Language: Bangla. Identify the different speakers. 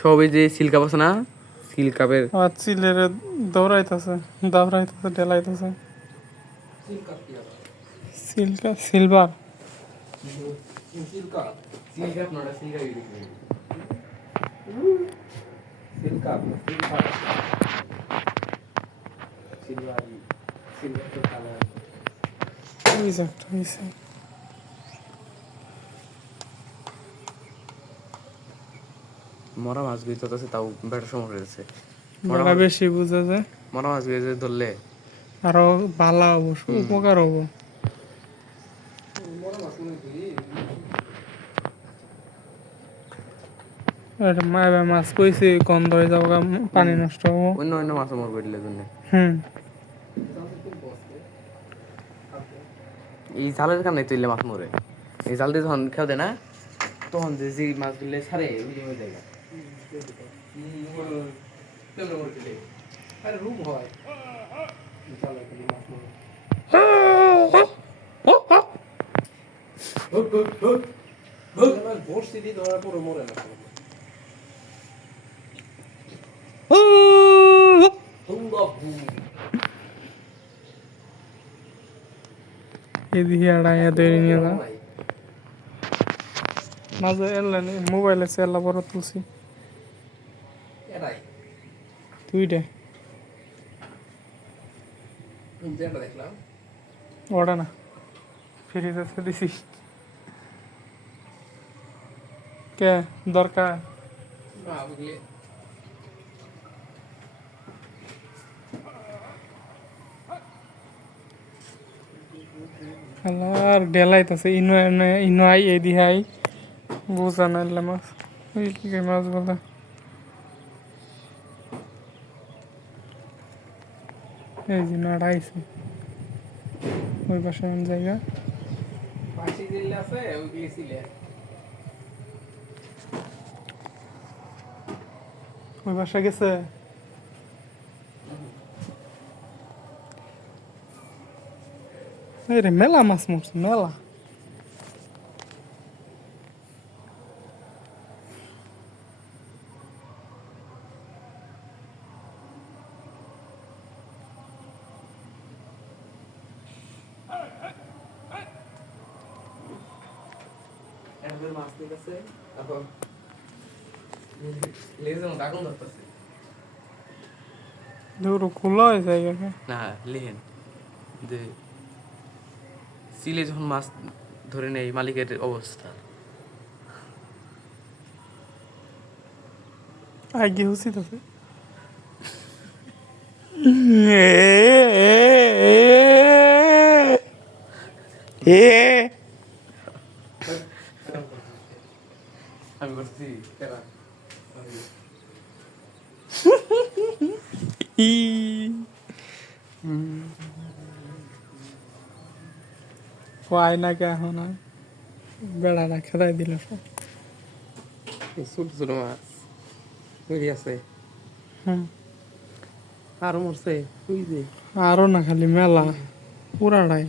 Speaker 1: সবে যে সিল কাপ আছে না সিল কাপের।
Speaker 2: আর চিলের দৌড়াইতেছে, দাবড়াইতেছে ডেলাইতেছে সিলকা সিলভার।
Speaker 1: সিলভার সিলভার মরা মাছ গুলি তো আছে তাও বেটার সময় রয়েছে
Speaker 2: বড়া বেশি বুঝে যায়
Speaker 1: মরা মাছ গুলি যে ধরলে।
Speaker 2: আরও ভালো হব উপকার হব। মায়া মাছ কইছে গন্ধ হয়ে যাব পানি নষ্ট হব।
Speaker 1: অন্য অন্য মাছ মরবে এটার জন্য।
Speaker 2: হুম।
Speaker 1: এই জালের কারণে তুললে মাছ মরে। এই জাল দিয়ে যখন খেয়ে দেয় না তখন যে যে মাছগুলো ছাড়ে ওই হয়ে যায়
Speaker 2: এদিকে আড়াইয়া তৈরি নিয়ে যা। মাঝে এলে মোবাইলে সেল্লা বড় তুলছি। দুইটা।
Speaker 1: দেখলাম
Speaker 2: ওটা না। ফ্রিজে আছে, দিছি। কে? দরকার? আর ডেলাইতেছে ইনো ইনো আই এদি হাই বুঝা না মাছ কি মাছ বলে? এই যে নাড়াইছে ওই পাশে এমন জায়গা।
Speaker 1: পাশে যেগুলো আছে ওইগুলি ছিলে।
Speaker 2: ওই পাশে গেছে। এই রে মেলা মাছ মরছে মেলা।
Speaker 1: একবার মাছ নিয়ে গেছে তারপর লেগে আগুন ধরতেছে
Speaker 2: দুটো খোলা হয়ে জায়গাকে
Speaker 1: না লেহেন যে সিলে যখন মাছ ধরে নেই মালিকের অবস্থা
Speaker 2: আগে উচিত আছে
Speaker 1: করছি
Speaker 2: পায় না কে এখন আর বেড়াটা খেদাই দিল
Speaker 1: ছোট ছোট মাছ ওই আছে
Speaker 2: হুম
Speaker 1: আরও মরছে যে
Speaker 2: আরও না খালি মেলা, পুরাটাই।